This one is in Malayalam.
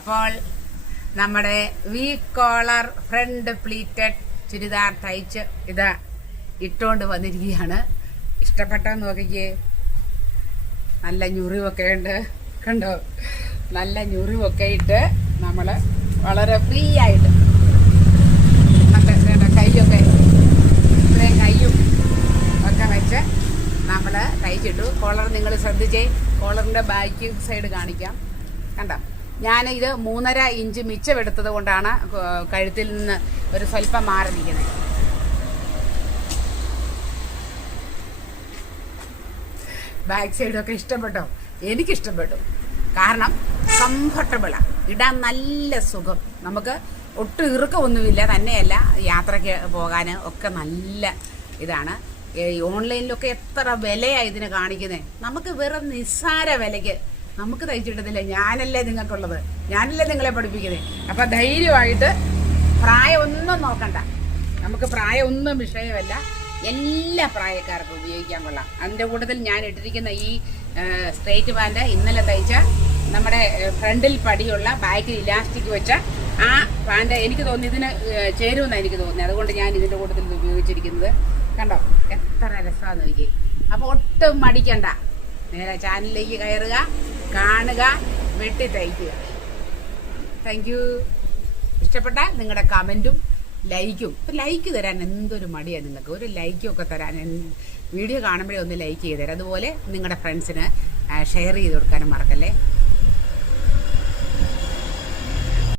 അപ്പോൾ നമ്മുടെ V collar front pleated churidar തയ്ച്ച് ഇത് ഇട്ടുകൊണ്ട് വന്നിരിക്കുകയാണ്. ഇഷ്ടപ്പെട്ടോ നോക്കിക്കേ. നല്ല ഞുറിവൊക്കെ ഉണ്ട്. കണ്ടോ? നല്ല ഞുറിവൊക്കെ ഇട്ട് നമ്മൾ വളരെ ഫ്രീ ആയിട്ട് കൈയൊക്കെ ഇത്രയും കൈയും ഒക്കെ വെച്ച് നമ്മൾ തയ്ച്ചിട്ടു. കോളർ നിങ്ങൾ ശ്രദ്ധിച്ചേ. കോളറിന്റെ ബാക്ക് സൈഡ് കാണിക്കാം. കണ്ടോ? ഞാൻ ഇത് മൂന്നര ഇഞ്ച് മിച്ചമെടുത്തത് കൊണ്ടാണ് കഴുത്തിൽ നിന്ന് ഒരു സ്വല്പം മാറി നിൽക്കുന്നത്. ബാക്ക് സൈഡൊക്കെ ഇഷ്ടപ്പെട്ടോ? എനിക്കിഷ്ടപ്പെട്ടു. കാരണം കംഫർട്ടബിളാണ് ഇടാൻ നല്ല സുഖം. നമുക്ക് ഒട്ടും ഇറുക്കമൊന്നുമില്ല. തന്നെയല്ല യാത്രയ്ക്ക് പോകാൻ ഒക്കെ നല്ല ഇതാണ്. ഈ ഓൺലൈനിലൊക്കെ എത്ര വിലയാണ് ഇതിന് കാണിക്കുന്നത് നമുക്ക് വെറും നിസ്സാര വിലയ്ക്ക് നമുക്ക് തയ്ച്ചിട്ടതില്ല. ഞാനല്ലേ നിങ്ങൾക്കുള്ളത്. ഞാനല്ലേ നിങ്ങളെ പഠിപ്പിക്കുന്നത് അപ്പം ധൈര്യമായിട്ട് പ്രായമൊന്നും നോക്കണ്ട. നമുക്ക് പ്രായമൊന്നും വിഷയമല്ല. എല്ലാ പ്രായക്കാർക്കും ഉപയോഗിക്കാൻ കൊള്ളാം. അതിന്റെ കൂട്ടത്തിൽ ഞാൻ ഇട്ടിരിക്കുന്ന ഈ സ്ട്രേറ്റ് പാന്റ് ഇന്നലെ തയ്ച്ച നമ്മുടെ ഫ്രണ്ടിൽ പടിയുള്ള ബാക്കിൽ ഇലാസ്റ്റിക് വെച്ച ആ പാന്റ് എനിക്ക് തോന്നി ഇതിന് ചേരുമെന്നാണ് എനിക്ക് തോന്നി അതുകൊണ്ട് ഞാൻ ഇതിന്റെ കൂട്ടത്തിൽ ഇത് ഉപയോഗിച്ചിരിക്കുന്നത്. കണ്ടോ? എത്ര രസമാണെന്ന് നോക്കി അപ്പോൾ ഒട്ടും മടിക്കണ്ട. നേരെ ചാനലിലേക്ക് കയറുക. കാണുക വെട്ടി തയ്ക്കുക താങ്ക് യു ഇഷ്ടപ്പെട്ടാൽ നിങ്ങളുടെ കമന്റും ലൈക്കും. ഇപ്പം ലൈക്ക് തരാൻ എന്തൊരു മടിയാണ് നിങ്ങൾക്ക്. ഒരു ലൈക്കും ഒക്കെ തരാൻ വീഡിയോ കാണുമ്പോഴേ ഒന്ന് ലൈക്ക് ചെയ്ത് തരാം. അതുപോലെ നിങ്ങളുടെ ഫ്രണ്ട്സിന് ഷെയർ ചെയ്ത് കൊടുക്കാനും മറക്കല്ലേ?